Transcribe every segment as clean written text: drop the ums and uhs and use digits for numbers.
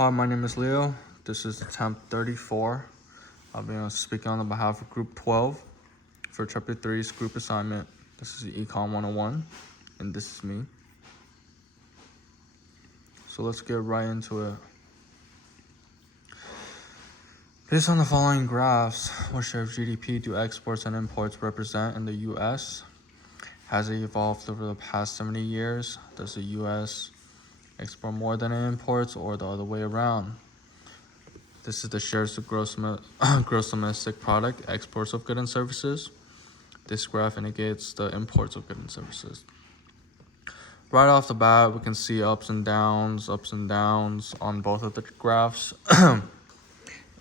Hi, my name is Leo. This is attempt 34. I'll be speaking on behalf of Group 12 for Chapter 3's group assignment. This is the ECON 101, and this is me. So let's get right into it. Based on the following graphs, what share of GDP do exports and imports represent in the U.S.? Has it evolved over the past 70 years? Does the U.S. export more than it imports, or the other way around? This is the shares of gross domestic product, exports of goods and services. This graph indicates the imports of goods and services. Right off the bat, we can see ups and downs on both of the graphs.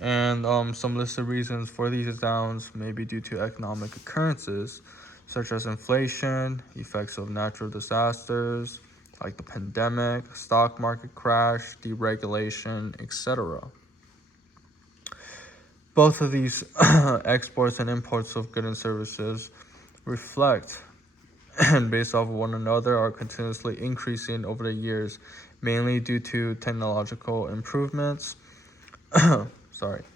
And some listed reasons for these downs may be due to economic occurrences, such as inflation, effects of natural disasters, like the pandemic, stock market crash, deregulation, etc. Both of these exports and imports of goods and services reflect and based off of one another are continuously increasing over the years, mainly due to technological improvements,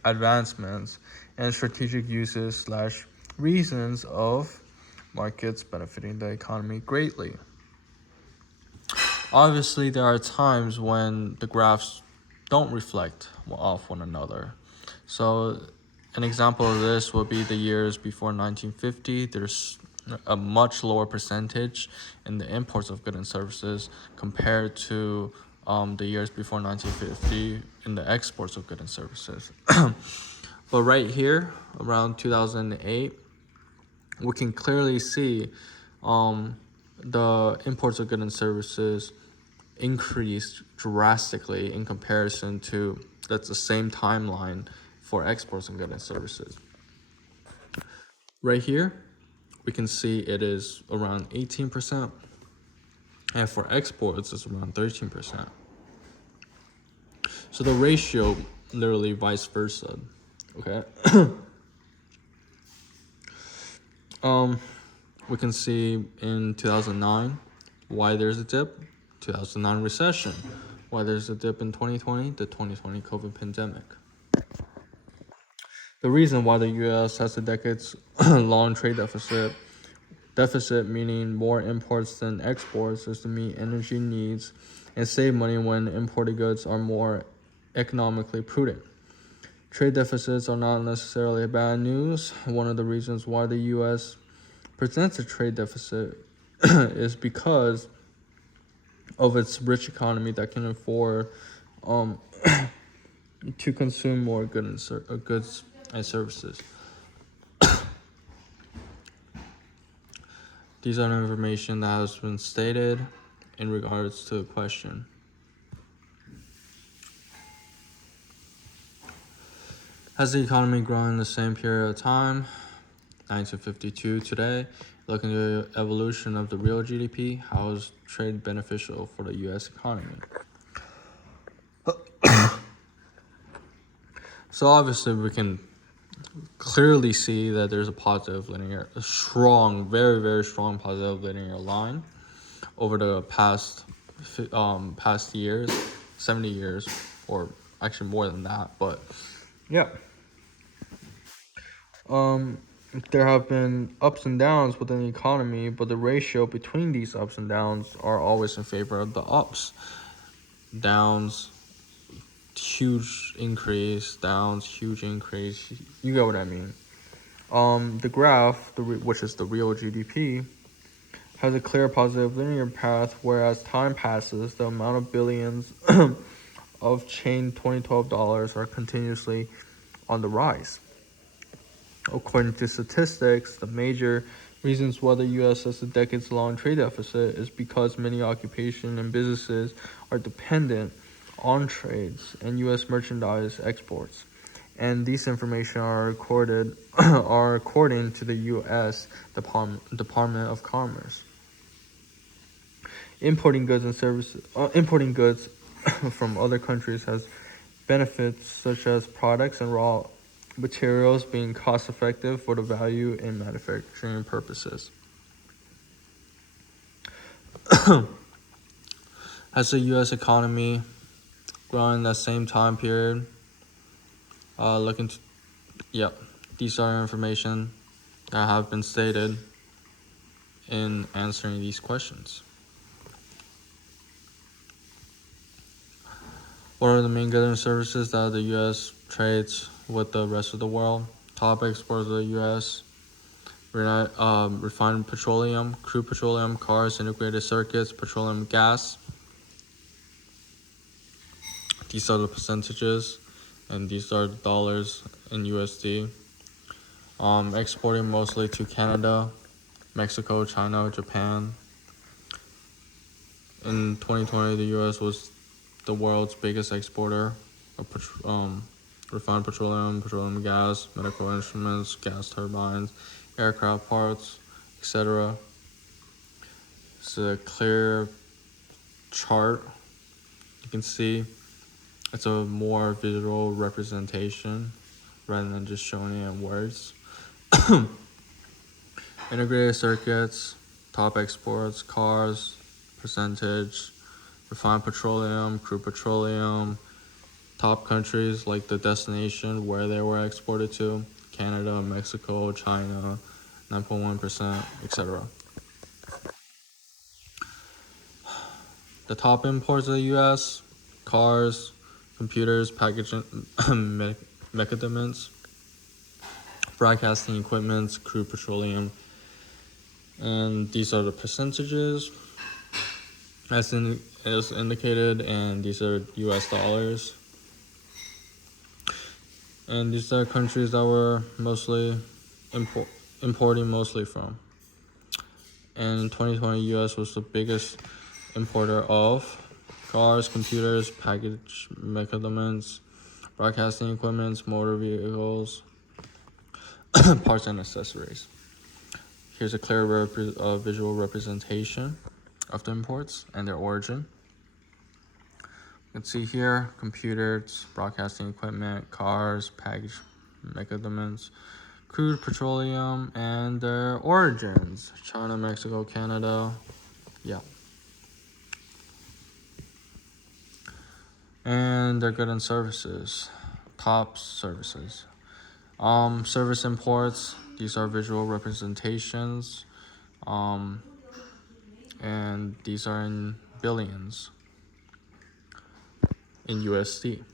advancements, and strategic uses / reasons of markets benefiting the economy greatly. Obviously, there are times when the graphs don't reflect off one another. So an example of this would be the years before 1950. There's a much lower percentage in the imports of goods and services compared to the years before 1950 in the exports of goods and services. But right here, around 2008, we can clearly see the imports of goods and services increased drastically in comparison to that's the same timeline for exports and goods and services. Right here, we can see it is around 18%, and for exports, it's around 13%. So the ratio, literally vice versa, okay? We can see in 2009 why there's a dip, 2009 recession, why there's a dip in 2020, the 2020 COVID pandemic. The reason why the U.S. has a decades-long trade deficit meaning more imports than exports, is to meet energy needs and save money when imported goods are more economically prudent. Trade deficits are not necessarily bad news. One of the reasons why the U.S. presents a trade deficit is because of its rich economy that can afford to consume more goods and services. These are the information that has been stated in regards to the question. Has the economy grown in the same period of time, 1952 today? Looking at the evolution of the real GDP, how is trade beneficial for the U.S. economy? So obviously we can clearly see that there's a strong, very, very strong positive linear line over the past years, 70 years, or actually more than that, but yeah. There have been ups and downs within the economy, but the ratio between these ups and downs are always in favor of the ups. Downs, huge increase, downs, huge increase. You get what I mean. The graph, which is the real GDP, has a clear positive linear path, whereas time passes, the amount of billions of chain 2012 dollars are continuously on the rise. According to statistics, the major reasons why the U.S. has a decades-long trade deficit is because many occupations and businesses are dependent on trades and U.S. merchandise exports. And these information are according to the U.S. Department of Commerce. Importing goods from other countries has benefits such as products and raw materials being cost-effective for the value in manufacturing purposes. Has the U.S. economy During the same time period, these are information that have been stated in answering these questions. What are the main goods and services that the U.S. trades with the rest of the world? Top exports of the U.S. Refined petroleum, crude petroleum, cars, integrated circuits, petroleum gas. These are the percentages, and these are the dollars in USD. Exporting mostly to Canada, Mexico, China, Japan. In 2020, the U.S. was the world's biggest exporter of refined petroleum, petroleum gas, medical instruments, gas turbines, aircraft parts, etc. It's a clear chart. You can see it's a more visual representation rather than just showing it in words. Integrated circuits, top exports, cars, percentage, refined petroleum, crude petroleum, top countries like the destination where they were exported to, Canada, Mexico, China, 9.1%, etc. The top imports of the U.S., cars, computers, packaging, medicaments, broadcasting equipment, crude petroleum, and these are the percentages as indicated, and these are U.S. dollars. And these are countries that we're mostly importing mostly from. And in 2020, U.S. was the biggest importer of cars, computers, package medicaments, broadcasting equipment, motor vehicles, parts and accessories. Here's a clear visual representation of the imports and their origin. You can see here, computers, broadcasting equipment, cars, package medicaments, crude petroleum, and their origins. China, Mexico, Canada, And their goods and services, top services. Service imports, these are visual representations, and these are in billions in USD.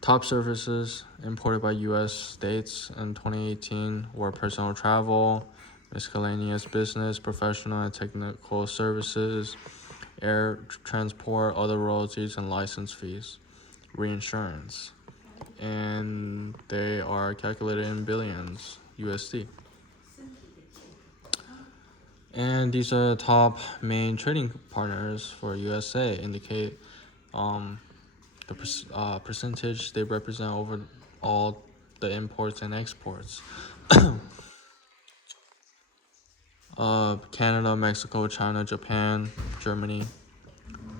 Top services imported by U.S. states in 2018 were personal travel, miscellaneous business, professional and technical services, air transport, other royalties and license fees, reinsurance, and they are calculated in billions USD. And these are the top main trading partners for USA, indicate the percentage they represent over all the imports and exports. Canada, Mexico, China, Japan, Germany.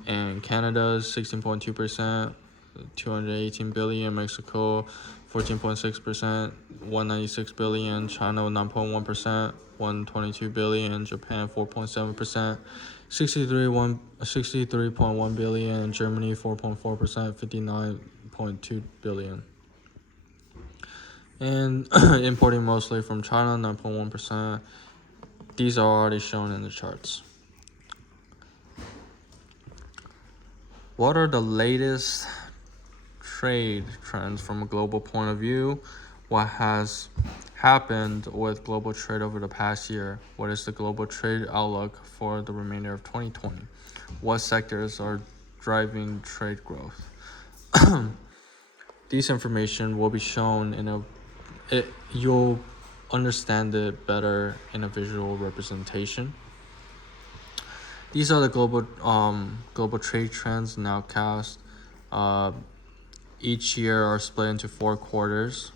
And Canada is 16.2%, 218 billion. Mexico 14.6%, 196 billion. China 9.1%, 122 billion. Japan 4.7%, 63.1 billion. Germany 4.4%, 59.2 billion. And importing mostly from China, 9.1%. These are already shown in the charts. What are the latest trade trends from a global point of view? What has happened with global trade over the past year? What is the global trade outlook for the remainder of 2020? What sectors are driving trade growth? These information will be shown you'll understand it better in a visual representation. These are the global trade trends nowcast. Each year are split into 4 quarters.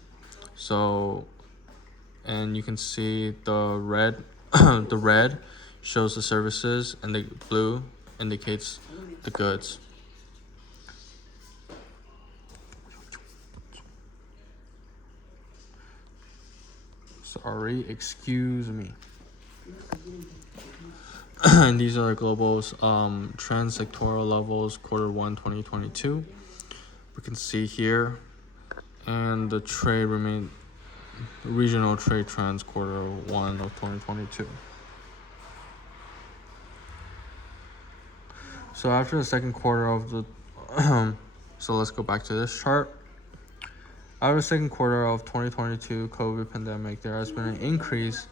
So, and you can see the red, the red shows the services, and the blue indicates the goods. Sorry, excuse me. And these are the global trend sectoral levels, Q1 2022. we can see here, and the trade remained regional trade trends Q1 of 2022. So after the second quarter of the so let's go back to this chart. After the second quarter of 2022 COVID pandemic, there has been an increase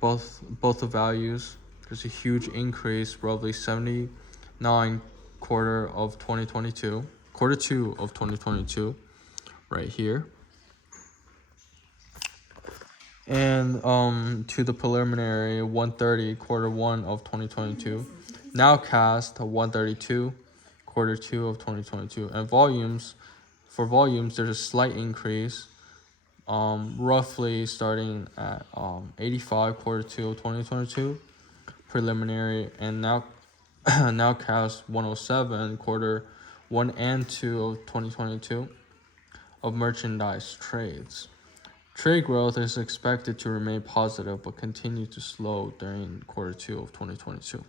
both the values. There's a huge increase, roughly 79 quarter of 2022, Q2 of 2022, right here. And to the preliminary 130 Q1 of 2022, now cast 132 Q2 of 2022, and for volumes there's a slight increase, roughly starting at 85 Q2 of 2022 preliminary, and now now cast 107 Q1 and 2 of 2022 of merchandise trades. Trade growth is expected to remain positive but continue to slow during Q2 of 2022.